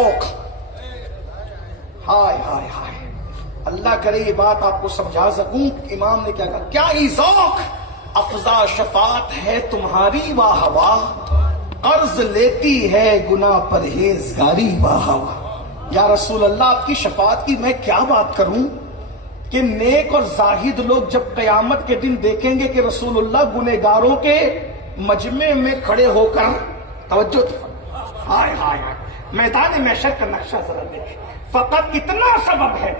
ذوق. ہائے ہائے ہائے, اللہ کرے یہ بات آپ کو سمجھا سکوں. امام نے کیا کہا, کیا ہی ذوق, افزا شفاعت ہے تمہاری واہ واہ, قرض لیتی ہے گناہ پرہیزگاری واہ واہ. یا رسول اللہ, آپ کی شفاعت کی میں کیا بات کروں کہ نیک اور زاہد لوگ جب قیامت کے دن دیکھیں گے کہ رسول اللہ گنہگاروں کے مجمع میں کھڑے ہو کر, توجہ, ہائے ہائے ہائے, میدان محشر کا نقشہ ذرا دیکھیں. فقط اتنا سبب ہے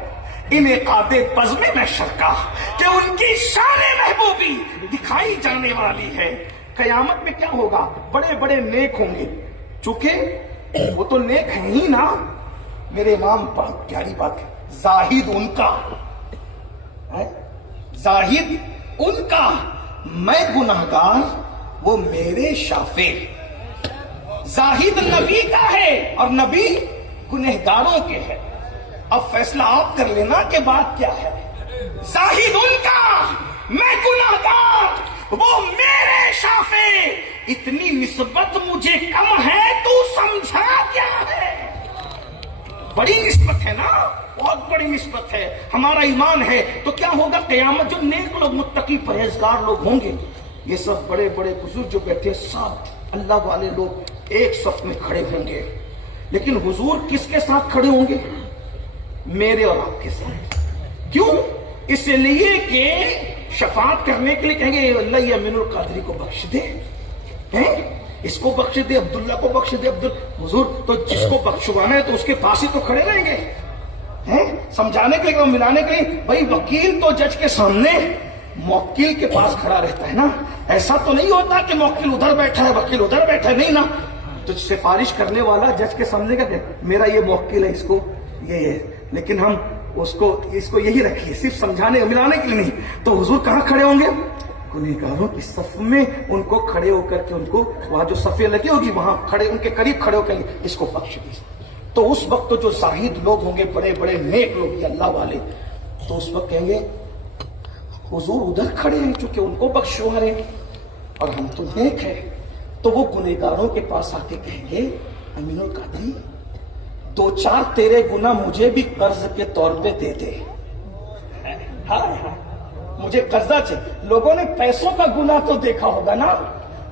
انعقاد بزم محشر کا کہ ان کی شان محبوبی دکھائی جانے والی ہے. قیامت میں کیا ہوگا, بڑے بڑے نیک ہوں گے, چونکہ وہ تو نیک ہیں ہی نا. میرے امام بہت پیاری بات ہے, زاہد ان کا, زاہد ان کا, میں گناہگار وہ میرے شافع. زاہد نبی کا ہے اور نبی گنہگاروں کے ہے. اب فیصلہ آپ کر لینا کہ بات کیا ہے. زاہد ان کا, میں گنہگار وہ میرے شافع. اتنی نسبت مجھے کم ہے, تو سمجھا کیا ہے. بڑی نسبت ہے نا, بہت بڑی نسبت ہے. ہمارا ایمان ہے تو کیا ہوگا قیامت, جو نیک لوگ متقی پرہیزگار لوگ ہوں گے, یہ سب بڑے بڑے بزرگ جو بیٹھے سب اللہ والے لوگ ایک صف میں کھڑے ہوں گے. لیکن حضور کس کے ساتھ کھڑے ہوں گے, میرے اور آپ کے ساتھ. کیوں, اس لیے کہ شفاعت کرنے کے لیے کہیں گے اللہ یہ امین القادری کو بخش دے, اس کو بخش دے, عبداللہ کو بخش دے. حضور تو جس کو بخشوانا ہے تو اس کے پاس ہی تو کھڑے رہیں گے, سمجھانے کے لیے, ملانے کے لیے. بھائی وکیل تو جج کے سامنے موکل کے پاس کھڑا رہتا ہے نا. ایسا تو نہیں ہوتا کہ موکل ادھر بیٹھا ہے وکیل ادھر بیٹھا ہے, نہیں نا. تو سفارش کرنے والا جج کے سامنے کا میرا یہ موکل ہے, اس کو یہ ہے, لیکن ہم اس کو یہی رکھیے, صرف سمجھانے ملانے کے لیے نہیں. تو حضور کہاں کھڑے ہوں گے, گنہگاروں کی صف میں. ان کو کھڑے ہو کر کے ان کو وہاں جو صفیں لگی ہوگی وہاں کھڑے, ان کے قریب کھڑے ہو کر اس کو بخش دیجیے. تو اس وقت جو زاہد لوگ ہوں گے, بڑے بڑے نیک لوگ ہیں اللہ والے, تو اس وقت کہیں گے حضور ادھر کھڑے ہیں چونکہ ان کو بخشوا رہے ہیں اور ہم تو نیک ہیں. تو وہ گنہگاروں کے پاس آ کے کہیں گے امین القادری, 2-4 تیرے گناہ مجھے بھی قرض کے طور پہ دے دے. مجھے قرضہ چاہیے. لوگوں نے پیسوں کا گناہ تو دیکھا ہوگا نا,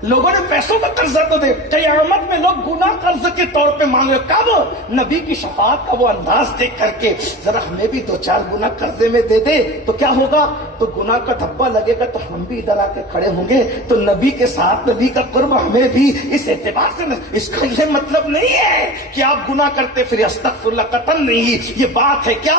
لوگوں نے پیسوں کا قرضہ تو دے. قیامت میں لوگ گناہ قرض کے طور پہ مانگے. کب, نبی کی شفاعت کا وہ انداز دیکھ کر کے ذرا ہمیں بھی 2-4 گناہ قرضے میں دے دے. تو کیا ہوگا, تو گناہ کا دھبا لگے گا تو ہم بھی ادھر آ کے کھڑے ہوں گے. تو نبی کے ساتھ نبی کا قرب ہمیں بھی اس اعتبار سے. اس کا یہ مطلب نہیں ہے کہ آپ گناہ کرتے پھر استغفر اللہ, قطعاً نہیں. یہ بات ہے کیا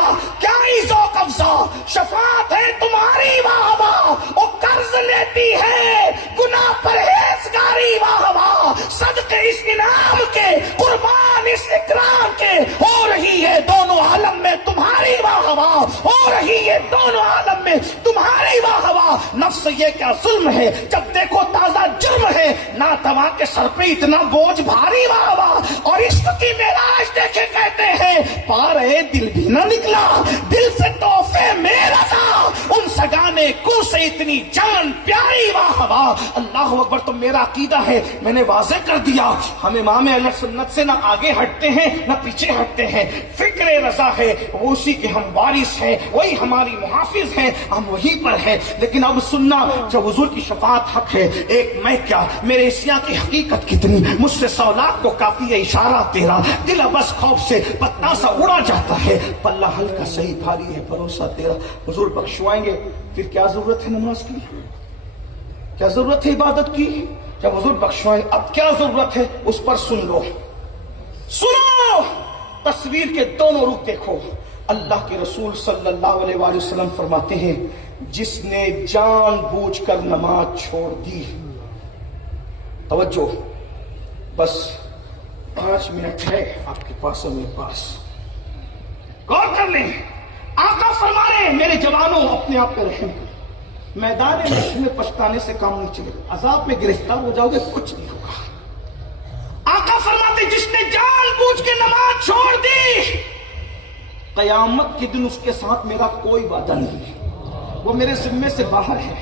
ذوق افزا شفاعت ہے تمہاری واہ واہ, وہ قرض لیتی ہے گناہ پرہیزگاری واہ واہ. صدقے اس انعام کے, قربان اس اکرام کے, ہو رہی ہے دونوں عالم میں تمہاری واہ واہ, ہو رہی ہے دونوں عالم میں تمہاری واہ واہ. نفس یہ کیا ظلم ہے, جب دیکھو تازہ جرم ہے, ناتواں کے سر پہ اتنا بوجھ بھاری واہ واہ. اور عشق کی معراج دیکھے کہتے ہیں پا رہے دل بھی نہ نکلا, دل سے تحفے میں رضا, ان سگانے کو سے اتنی جان پیاری واہ واہ. اللہ اکبر. تو میرا عقیدہ ہے, میں نے واضح کر دیا, ہم امام اہل سنت سے نہ آگے ہٹتے ہیں نہ پیچھے ہٹتے ہیں. فکر رضا ہے, اسی کے ہم وارث ہیں, وہی ہماری محافظ ہیں, ہم وہی پر ہیں. لیکن اب سننا, جب حضور کی شفاعت حق ہے, ایک میں کیا میرے عصیاں کی حقیقت کتنی, مجھ سے 100 لاکھ کو کافی ہے اشارہ تیرا. دل بس خوف سے پتا سا اڑا جاتا ہے, پلہ ہلکا صحیح بھاری ہے بھروسہ تیرا. حضور بخشوائیں گے, پھر کیا ضرورت ہے نماز کی, کیا ضرورت ہے عبادت کی, جب حضور بخشوائیں. اب کیا ضرورت ہے, اس پر سن لو, سنو. تصویر کے دونوں رخ دیکھو. اللہ کے رسول صلی اللہ علیہ وآلہ وسلم فرماتے ہیں جس نے جان بوجھ کر نماز چھوڑ دی, توجہ, بس 5 منٹ ہے آپ کے پاس اور میرے پاس, غور کر لیں. آقا فرما رہے ہیں میرے جوانوں اپنے آپ پہ رحم کرو, میدان محشر میں پچھتانے سے کام نہیں چلے, عذاب میں گرفتار ہو جاؤ گے, کچھ نہیں ہوگا. آقا فرماتے جس نے جان بوجھ کے نماز چھوڑ دی, قیامت کے دن اس کے ساتھ میرا کوئی وعدہ نہیں ہے, وہ میرے ذمے سے باہر ہے.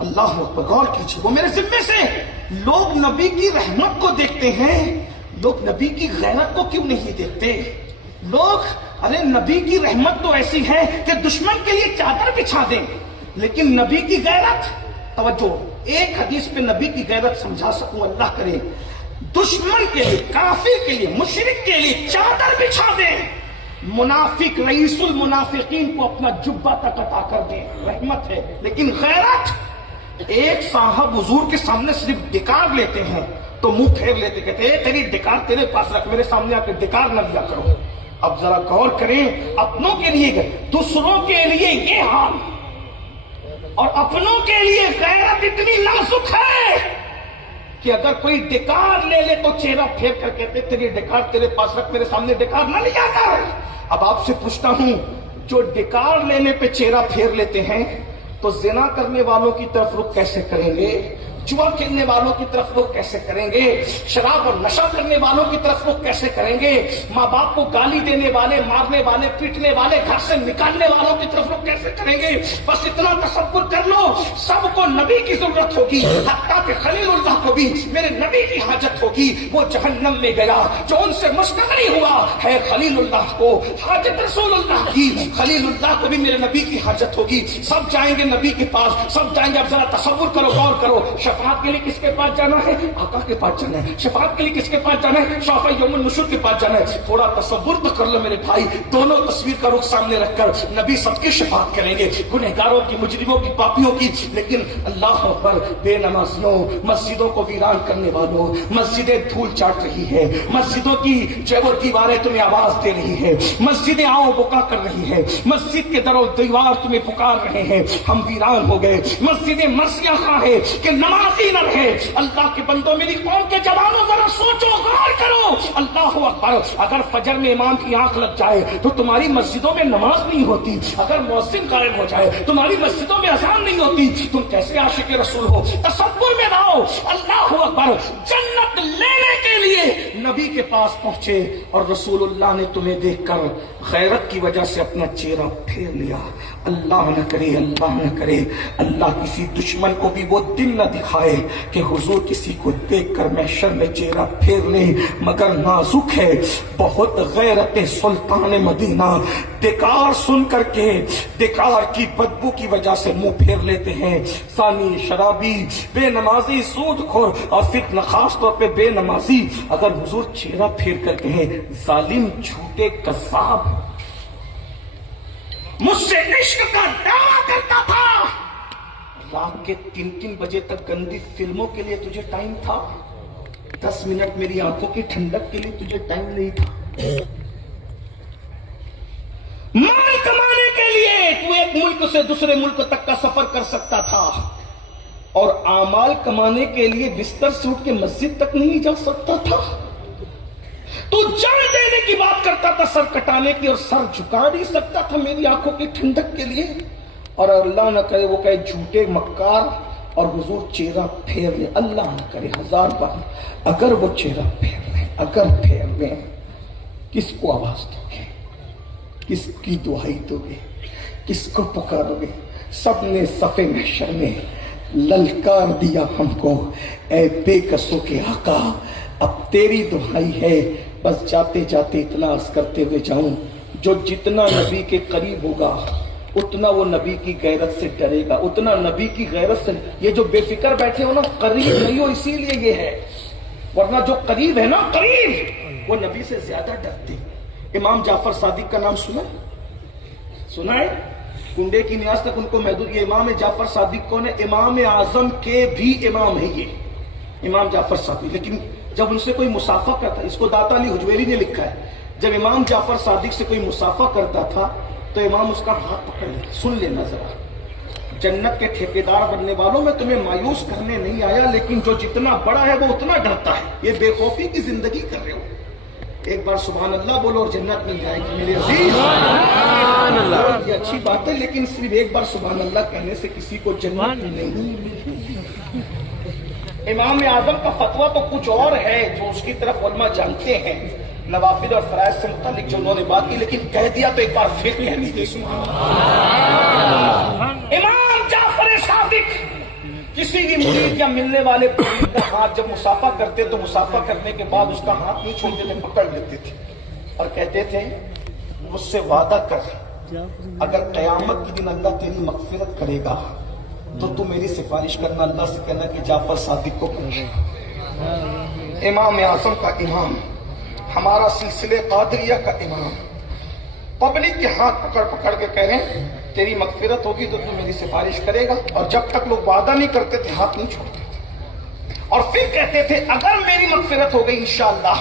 اللہ اکبر, غور کیجیے, وہ میرے ذمے سے. لوگ نبی کی رحمت کو دیکھتے ہیں, लोग नबी की गैरत को क्यों नहीं देखते? लोग, अरे नबी की रहमत तो ऐसी है कि दुश्मन के लिए चादर बिछा दें, लेकिन नबी की गैरत, तवज्जो, एक हदीस पे नबी की गैरत समझा सकूं, अल्लाह करे, दुश्मन के लिए, काफिर के लिए, मुशरिक के लिए चादर बिछा दें, मुनाफिक रईसुल मुनाफिकीन को अपना जुब्बा तक अता कर दें, रहमत है। लेकिन गैरत, एक साहब हुजूर के सामने सिर्फ डिकार लेते हैं तो मुंह फेर लेते, कहते हैं तेरी डिकार तेरे पास रख, मेरे सामने आके डिकार न दिया करो। अब जरा गौर करें, अपनों के लिए, दूसरों के लिए ये हाल, और अपनों के लिए गैरत इतनी नाजुक है कि अगर कोई डिकार ले ले तो चेहरा फेर कर कहते तेरी डिकार तेरे पास रख, मेरे सामने डिकार न लिया कर। अब आपसे पूछता हूं, जो डिकार लेने पे चेहरा फेर लेते हैं तो जिना करने वालों की तरफ रुख कैसे करेंगे? जुआ खेलने वालों की तरफ रुख कैसे करेंगे? शराब और नशा करने वालों की तरफ रुख कैसे करेंगे? माँ बाप को गाली देने वाले, मारने वाले, पीटने वाले, घर से निकालने वालों की तरफ रुख कैसे करेंगे? बस इतना तसव्वुर कर लो, सबको नबी की जरूरत होगी, हत्ता के खलीलुल्लाह को भी मेरे नबी की हाजत होगी। वो जहन्नम में गया जो उनसे मुस्तगनी हुआ है खलीलुल्लाह को, हाजत रसूलुल्लाह की, खलीलुल्लाह को भी मेरे नबी की हाजत होगी। सब जाएंगे नबी के पास, सब जाएंगे। अब जरा तसव्वुर करो, गौर करो, शफाअत के लिए किसके पास जाना है? आका के पास जाना है। शफाअत के लिए किसके पास जाना है? शाफा यौमुन नुशूर के पास जाना है। थोड़ा तसव्वुर तो कर लो मेरे भाई, दोनों तस्वीर का रुख सामने रखकर नबी सबकी शफाअत करेंगे, गुनहगारों की, मुजरिमों की, पापियों की। लेकिन अल्लाह अकबर, बेनमाजियों, मस्जिदों को वीरान करने वालों, मस्जिदें धूल चाट रही है, मस्जिदों की जो वो दीवारें तुम्हें आवाज दे रही है, मस्जिदें आओ बुका कर रही है, मस्जिद के दरो दीवार तुम्हें पुकार रहे हैं, हम वीरान हो गए। मस्जिदें मर्सियां खा है कि नमाजी न रहे। अल्लाह के बंदों, मेरी कौम के जवानों, जरा सोचो, गौर करो। अल्लाह अकबर, अगर फजर में इमाम की आंख लग जाए तो तुम्हारी मस्जिदों में नमाज नहीं होती, अगर मौसिन गायब हो जाए तुम्हारी मस्जिदों में अजान नहीं होती, तुम कैसे आशिक रसूल हो? तसव्वुर में रहो। अल्लाह अकबर, जन्नत लेने के लिए नबी के पास पहुंचे और रसूलुल्लाह ने तुम्हें देखकर गैरत की वजह से अपना चेहरा फेर लिया। अल्लाह न करे, अल्लाह न करे, अल्लाह किसी दुश्मन को भी वो दिन न दिखाए कि हुजूर किसी को देखकर महशर में चेहरा फेर ले। मगर नाजुक है बहुत गैरत सुल्तान मदीना, डिकार सुन करके डिकार की बदबू की वजह से मुंह फेर लेते हैं। सानी, शराबी, बेनमाजी, सूदखोर और फिर खास तौर पे बेनमाजी अगर हुजूर चेहरा फेर कर कहे जालिम, झूठे, कज़्ज़ाब, मुझसे इश्क का दावा करता था, रात के 3-3 बजे तक गंदी फिल्मों के लिए तुझे टाइम था, 10 मिनट मेरी आंखों की ठंडक के लिए तुझे टाइम नहीं था। माल कमाने के लिए तू एक मुल्क से दूसरे मुल्क तक का सफर कर सकता था, और आमाल कमाने के लिए बिस्तर से उठ के मस्जिद तक नहीं जा सकता था। तू जान देने की बात करता था, सर कटाने की, और सर झुका नहीं सकता था मेरी आंखों की ठंडक के लिए। और अल्लाह न करे वो कहे झूठे मक्कार और हुजूर चेहरा फेर ले, अल्लाह न करे 1000 बार अगर वो चेहरा फेर ले, अगर फेर ले, किसको आवाज दोगे? किसकी दुआई दोगे? किसको पुकारोगे? सबने सफे महशर में ललकार दिया हमको, ए बेकसों के आका, अब तेरी दुहाई है, बस जाते जाते इतना अर्ज करते हुए जाऊं, जो जितना नबी के करीब होगा उतना वो नबी की गैरत से डरेगा, उतना नबी की गैरत से। ये जो बेफिक्र बैठे हो ना, करीब नहीं हो इसीलिए ये है, वरना जो करीब है ना, करीब, वो नबी से ज्यादा डरते। इमाम जाफर सादिक का नाम सुना है? कुंडे की न्याज तक उनको महदूद। ये इमाम जाफर सादिक कौन है? इमाम आजम के भी इमाम है ये इमाम जाफर सादिक। लेकिन जब उनसे कोई मुसाफा करता, इसको दाता अली हुजवेरी ने लिखा है, जब इमाम जाफर सादिक से कोई मुसाफा करता था तो इमाम उसका हाथ पकड़ लेता। सुन लेना जरा, जन्नत के ठेकेदार बनने वालों में तुम्हें मायूस करने नहीं आया, लेकिन जो जितना बड़ा है वो उतना डरता है। ये बेखौफी की जिंदगी कर रहे हो। एक बार सुभान अल्लाह बोलो और जन्नत मिल जाएगी मेरे अजीज। ये अच्छी बात है, लेकिन सिर्फ एक बार सुभान अल्लाह कहने से किसी को जन्नत नहीं। इमाम आजम का फतवा तो कुछ और है जो उसकी तरफ उलमा जानते हैं, नवाफिल और फराइज से मुतालिक जो उन्होंने बात की, लेकिन कह दिया तो एक बार फिर कह दीजिए सुभान अल्लाह। इमाम जाफर सादिक किसी किसी भी मुरीद या मिलने वाले मुरीद का हाथ जब मुसाफा करते तो मुसाफा करने के बाद उसका हाथ नहीं छोड़ते थे, पकड़ लेते थे और कहते थे मुझसे वादा कर, अगर कयामत के दिन अल्लाह तेरी मगफिरत करेगा तो तू मेरी सिफारिश करना, अल्लाह से कहना कि जाफर सादिक को कर। इमाम आज़म का इमाम, हमारा सिलसिले कादरिया का इमाम, पब्लिक के हाथ पकड़ पकड़ के कह रहे हैं तेरी मगफिरत होगी तो तू मेरी सिफारिश करेगा, और जब तक लोग वादा नहीं करते थे हाथ नहीं छोड़ते थे, और फिर कहते थे अगर मेरी मगफिरत हो गई इंशाअल्लाह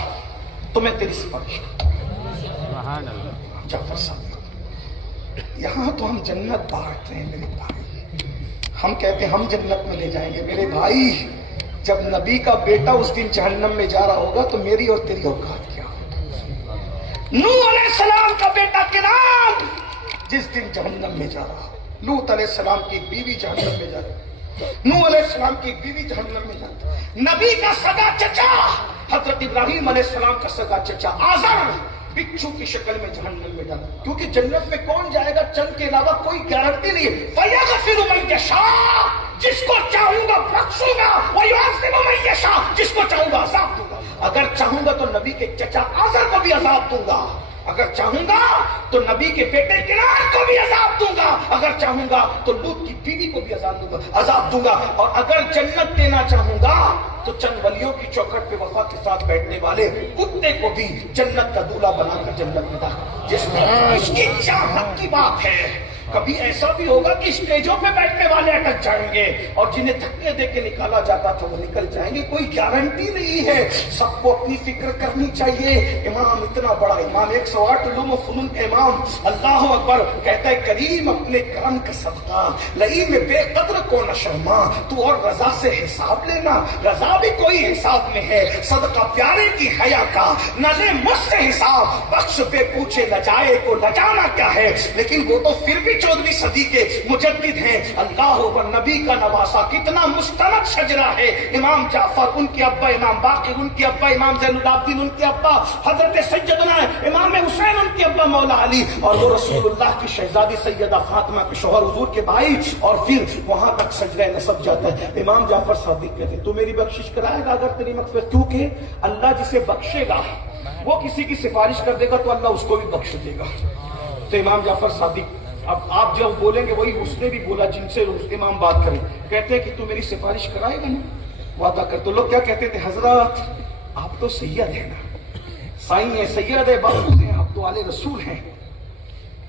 तो मैं तेरी सिफारिश करूंगा। जाफर साहब, यहां तो हम जन्नत बांट रहे हैं मेरे भाई, हम कहते हैं हम जन्नत में ले जाएंगे मेरे भाई। जब नबी का बेटा उस दिन जहन्नम में जा रहा होगा तो मेरी और तेरी औकात क्या होगी। नूह अलैहिस्सलाम का बेटा किनान जिस दिन जहन्नम में जा रहा, लूत अलैहिस्सलाम की एक बीवी जहन्नम में जा रही, नूह अलैहिस्सलाम की एक बीवी जहन्नम में जाती, नबी का सगा चचा हजरत इब्राहिम अलैहिस्सलाम का सगा चचा आज़र बिच्छू की शक्ल में जहन्नम में डाला, क्योंकि जन्नत में कौन जाएगा चंद के अलावा कोई गारंटी नहीं है। फयग़फ़िरु मन यशा, जिसको चाहूंगा बख्शूंगा, वयुअज़्ज़िबु मन यशा, जिसको चाहूंगा अज़ाब दूंगा। अगर चाहूंगा तो नबी के चचा आज़र को भी अज़ाब दूंगा, अगर चाहूंगा तो नबी के बेटे किनान को भी अज़ाब दूंगा, अगर चाहूंगा तो लूत की बीवी को भी अज़ाब दूंगा, और अगर जन्नत देना चाहूंगा तो चंद वलियों की चौखट पे वफा के साथ बैठने वाले कुत्ते को भी जन्नत का दूल्हा बनाकर जन्नत में दाखिल, जिसमें उसकी चाहत की बात है। कभी ऐसा भी होगा कि स्टेजों पे बैठने वाले अटक जाएंगे और जिन्हें धक्के दे के निकाला जाता था वो निकल जाएंगे, कोई गारंटी नहीं है। सबको अपनी फिक्र करनी चाहिए। इमाम इतना बड़ा इमाम, 108 उलूम व फनून का इमाम, अल्लाह अकबर, कहता है करीम अपने करम का सदका, लई में बेकद्र को न शर्मा, तू और रजा से हिसाब लेना, रजा भी कोई हिसाब में है, सदका प्यारे की हया का, न ले मुझसे हिसाब, बख्श पे पूछे न जाए को न जाना क्या है। लेकिन वो तो फिर भी 14वीं सदी के मुजद्दिद हैं। अल्लाह व नबी का नवासा, कितना मुस्तनद शजरा है। इमाम जाफर उनके अब्बा, इमाम बाक़िर उनके अब्बा, इमाम ज़ैनुल-आबिदीन उनके अब्बा, हजरत सैयदना इमाम हुसैन उनके अब्बा मौला अली, और वो रसूलुल्लाह की शहजादी सैयदा फातिमा के शौहर हुजूर के भाई, और फिर वहां तक सजदा नसब जाता है। इमाम जाफर सादिक कहते तू मेरी बख्शिश कराएगा अगर तेरी मग़फ़िरत, क्योंकि अल्लाह जिसे बख्शेगा वो किसी की सिफारिश कर देगा तो अल्लाह उसको भी बख्श देगा। तो इमाम जाफर सादिक, अब आप जब बोलेंगे वही उसने भी बोला जिनसे इमाम बात करें, कहते हैं कि तू मेरी सिफारिश कराएगा ना, वादा कर। तो लोग क्या कहते थे, हजरत आप तो सैयद है ना, साईं है, सैयद है, बाबू है, आप तो आले रसूल हैं,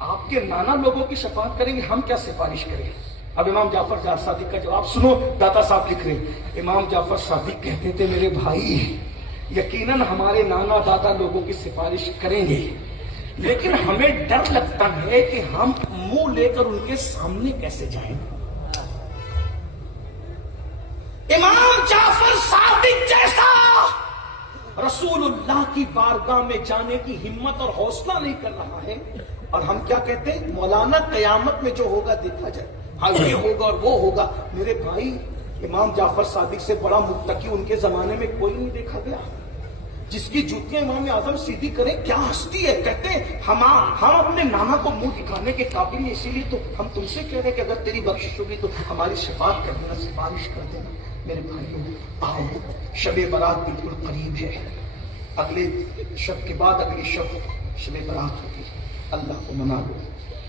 आपके नाना लोगों की शफाअत करेंगे, हम क्या सिफारिश करें। अब इमाम जाफर सादिक का जवाब सुनो, दाता साहब लिख रहे हैं, इमाम जाफर सादिक कहते थे मेरे भाई यकीनन हमारे नाना दादा लोगों की सिफारिश करेंगे, लेकिन हमें डर लगता है कि हम मुंह लेकर उनके सामने कैसे जाएं। इमाम जाफर सादिक जैसा रसूलुल्लाह की बारगाह में जाने की हिम्मत और हौसला नहीं कर रहा है, और हम क्या कहते हैं, मौलाना कयामत में जो होगा देखा जाए, हाँ ये होगा और वो होगा। मेरे भाई इमाम जाफर सादिक से बड़ा मुत्तकी उनके जमाने में कोई नहीं देखा गया, जिसकी जूतियां इमाम आजम सीधी करें, क्या हस्ती है। कहते हैं हम अपने नाना को मुंह दिखाने के काबिल नहीं, इसीलिए तो हम तुमसे कह रहे हैं कि अगर तेरी बख्शिश होगी तो हमारी शफाअत कर देना, सिफारिश कर देना। मेरे भाइयों आओ, शब बारात बिल्कुल करीब है, अगले शब के बाद अगली शब शब बारात होगी। अल्लाह को मना लो,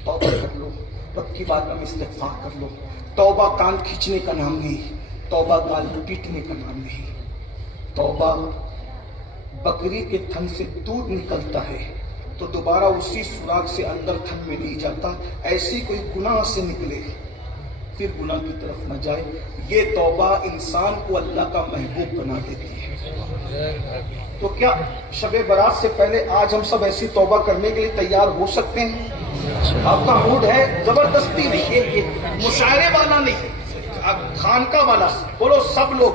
तौबा कर लो, रब की बात में इस्तिग़फ़ार कर लो। तौबा कान खींचने का नाम नहीं, तौबा गाल पीटने का नाम नहीं। तौबा बकरी के थन से दूध निकलता है तो दोबारा उसी सुराख से अंदर थन में नहीं जाता, ऐसी कोई गुनाह से निकले फिर गुनाह की तरफ न जाए। ये तौबा इंसान को अल्लाह का महबूब बना देती है। तो क्या शबे बारात से पहले आज हम सब ऐसी तौबा करने के लिए तैयार हो सकते हैं? आपका मूड है, जबरदस्ती नहीं, ये मुशायरे वाला नहीं, खानका वाला। बोलो सब लोग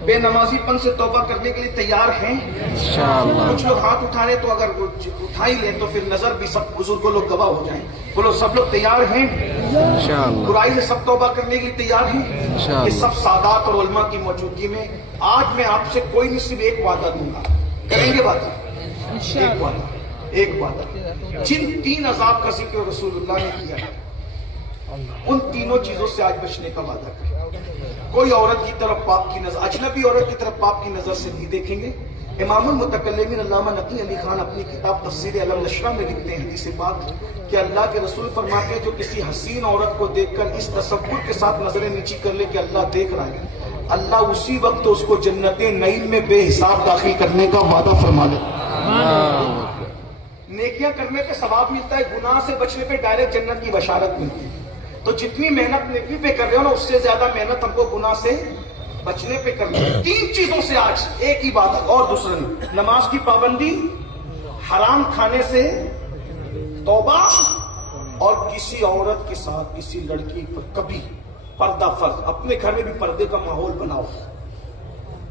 बेनमाजीपन से तौबा करने के लिए तैयार हैं? कुछ लोग हाथ उठा रहे, तो अगर उठा ही ले तो फिर नजर भी सब बुजुर्गों लोग गवाह हो जाएं। बोलो सब लोग तैयार हैं? बुराई से सब तौबा करने के लिए तैयार हैं? ये सब सादात और उलमा की मौजूदगी में आज मैं आपसे कोई नहीं, सिर्फ एक वादा दूंगा, करेंगे वादा, एक वादा। जिन 3 अज़ाब का जिक्र रसूलुल्लाह ने किया, उन तीनों चीजों से आज बचने का वादा करें। کوئی عورت کی طرف پاک کی نظر، اجنبی عورت کی طرف پاک کی نظر سے نہیں دیکھیں گے۔ امام المتکلمین علامہ نقی علی خان اپنی کتاب تفسیر علم نشرہ میں لکھتے ہیں حدیث پاک کہ اللہ کے رسول فرماتے ہیں جو کسی حسین عورت کو دیکھ کر اس تصور کے ساتھ نظریں نیچی کر لے کہ اللہ دیکھ رہا ہے، اللہ اسی وقت اس کو جنت نعیم میں بے حساب داخل کرنے کا وعدہ فرما لے۔ نیکیاں کرنے پہ ثواب ملتا ہے، گناہ سے بچنے پہ ڈائریکٹ جنت کی بشارت ملتی ہے۔ تو جتنی محنت نیکی پہ کر رہے ہو نا، اس سے زیادہ محنت ہم کو گناہ سے بچنے پہ کرنا ہے۔ 3 چیزوں سے آج ایک ہی بات ہے اور دوسرا نہیں، نماز کی پابندی، حرام کھانے سے توبہ، اور کسی عورت کے ساتھ کسی لڑکی پر کبھی پردہ فرض۔ اپنے گھر میں بھی پردے کا ماحول بناؤ،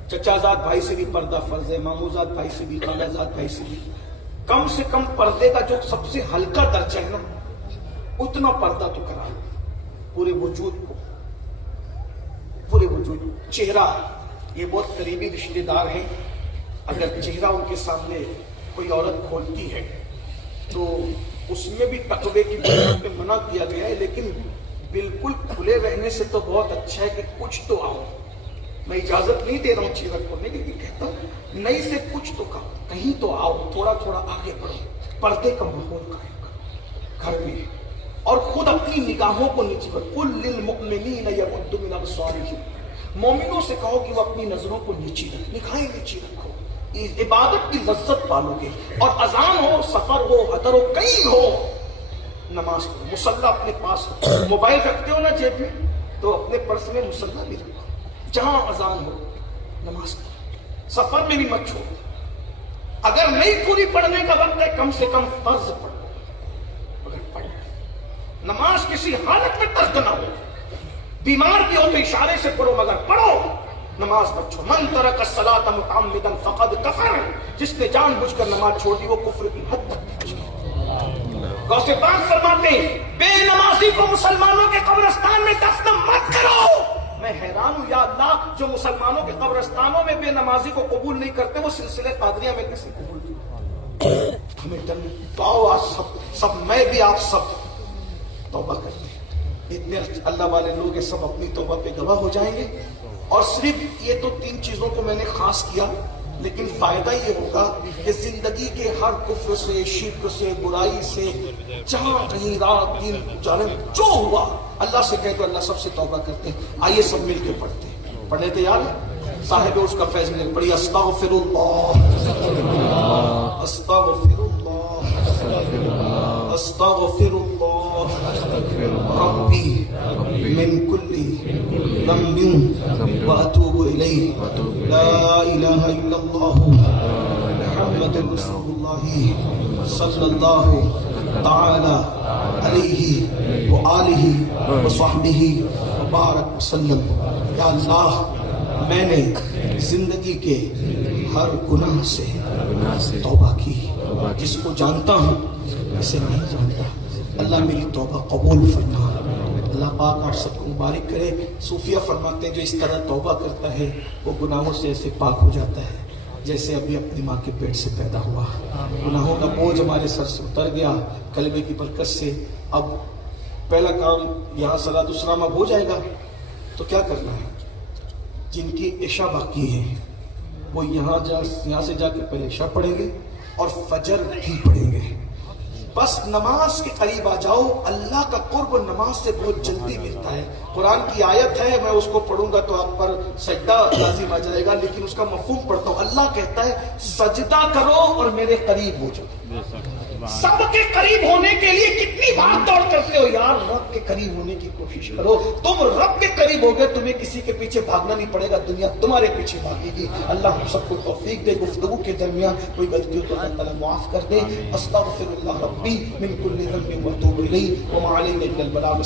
چچا زاد بھائی سے بھی پردہ فرض ہے، مامو زاد بھائی سے بھی، خالہ زاد بھائی سے بھی۔ کم سے کم پردے کا جو سب سے ہلکا درجہ ہے نا، اتنا پردہ تو کرا پورے وجود کو، پورے وجود۔ چہرہ، یہ بہت قریبی رشتے دار ہیں، اگر چہرہ ان کے سامنے کوئی عورت کھولتی ہے تو اس میں بھی تقوی کی بنیاد پہ منع کیا گیا ہے، لیکن بالکل کھلے رہنے سے تو بہت اچھا ہے کہ کچھ تو آؤ۔ میں اجازت نہیں دے رہا ہوں چہرہ کھولنے کی، لیکن کہتا ہوں نہیں سے کچھ تو کہو، کہیں تو آؤ، تھوڑا تھوڑا آگے بڑھو، پردے کا ماحول قائم کرو گھر میں، اور خود اپنی نگاہوں کو نیچے کرو۔ قل للمؤمنین یغضوا من ابصارہم، مومنوں سے کہو کہ وہ اپنی نظروں کو نیچی رکھیں، نگاہیں نیچی رکھو، عبادت کی لذت پالو گے۔ اور اذان ہو، سفر ہو، حضر ہو، کہیں ہو، نماز پڑھو، مصلی اپنے پاس ہو۔ موبائل رکھتے ہو نا جیب میں، تو اپنے پرس میں مصلی بھی رکھو، جہاں اذان ہو نماز پڑھو، سفر میں بھی مت چھوڑو۔ اگر نہیں پوری پڑھنے کا وقت ہے، کم سے کم فرض پڑھو، اگر پڑھ نماز کسی حالت میں ترک نہ ہو، بیمار بھی ہو تو اشارے سے پڑھو، مگر پڑھو، نماز بچو۔ من ترک الصلاۃ متعمدا فقد کفر، جس نے جان بوجھ کر نماز چھوڑ دی وہ کفر کی حد تک پہنچ گیا۔ غوث پاک فرماتے ہیں بے نمازی کو مسلمانوں کے قبرستان میں دفن مت کرو۔ میں حیران ہوں یا اللہ، جو مسلمانوں کے قبرستانوں میں بے نمازی کو قبول نہیں کرتے، وہ سلسلے قادریہ میں کیسے قبول کرتے؟ ہمیں ڈر تو آؤ آج سب میں بھی آپ سب توبہ کرتے ہیں۔ اتنے اللہ والے لوگ ہیں، سب اپنی توبہ پہ گواہ ہو جائیں گے۔ اور صرف یہ تو 3 چیزوں کو میں نے خاص کیا، لیکن فائدہ یہ ہوگا کہ زندگی کے ہر کفر سے، شرک سے، برائی سے، جہاں کہیں رات دن جانب جو ہوا، اللہ سے کہہ تو اللہ سب سے توبہ کرتے ہیں۔ آئیے سب مل کے پڑھتے ہیں، پڑھنے تیار ہیں؟ صاحب اس کا فیض ملے، پڑھیے استغفر اللہ، استغفر اللہ، استغفر اللہ ربی من کل ذنب واتوب الیہ، لا الہ الا اللہ محمد رسول اللہ صلی اللہ تعالی علیہ وآلہ وصحبہ وبارک وسلم۔ یا اللہ، میں نے زندگی کے ہر گناہ سے توبہ کی، جس کو جانتا ہوں اسے نہیں جانتا، اللہ میری توبہ قبول فرما۔ اللہ پاک آپ سب کو مبارک کرے۔ صوفیہ فرماتے ہیں جو اس طرح توبہ کرتا ہے وہ گناہوں سے ایسے پاک ہو جاتا ہے جیسے ابھی اپنی ماں کے پیٹ سے پیدا ہوا۔ گناہوں کا بوجھ ہمارے سر سے اتر گیا کلمے کی برکت سے۔ اب پہلا کام یہاں صلاۃ السلام اب ہو جائے گا، تو کیا کرنا ہے؟ جن کی عشاء باقی ہے وہ یہاں سے جا کے پہلے عشاء پڑھیں گے اور فجر بھی پڑھیں گے۔ بس نماز کے قریب آ جاؤ، اللہ کا قرب نماز سے بہت جلدی ملتا ہے۔ قرآن کی آیت ہے، میں اس کو پڑھوں گا تو آپ پر سجدہ لازم آ جائے گا، لیکن اس کا مفہوم پڑھتا ہوں۔ اللہ کہتا ہے سجدہ کرو اور میرے قریب ہو جاؤ۔ سب کے قریب ہونے کے لیے کتنی بار دوڑ کرتے ہو یار، رب کے قریب ہونے کی کوشش کرو۔ تم رب کے قریب ہو گئے، تمہیں کسی کے پیچھے بھاگنا نہیں پڑے گا، دنیا تمہارے پیچھے بھاگے گی۔ اللہ ہم سب کو توفیق دے، گفتگو کے درمیان کوئی غلطی ہو تو اللہ تعالیٰ معاف کر دے۔ استغفر اللہ ربی من کل ذنب واتوب الیہ وما علینا الا البلاغ۔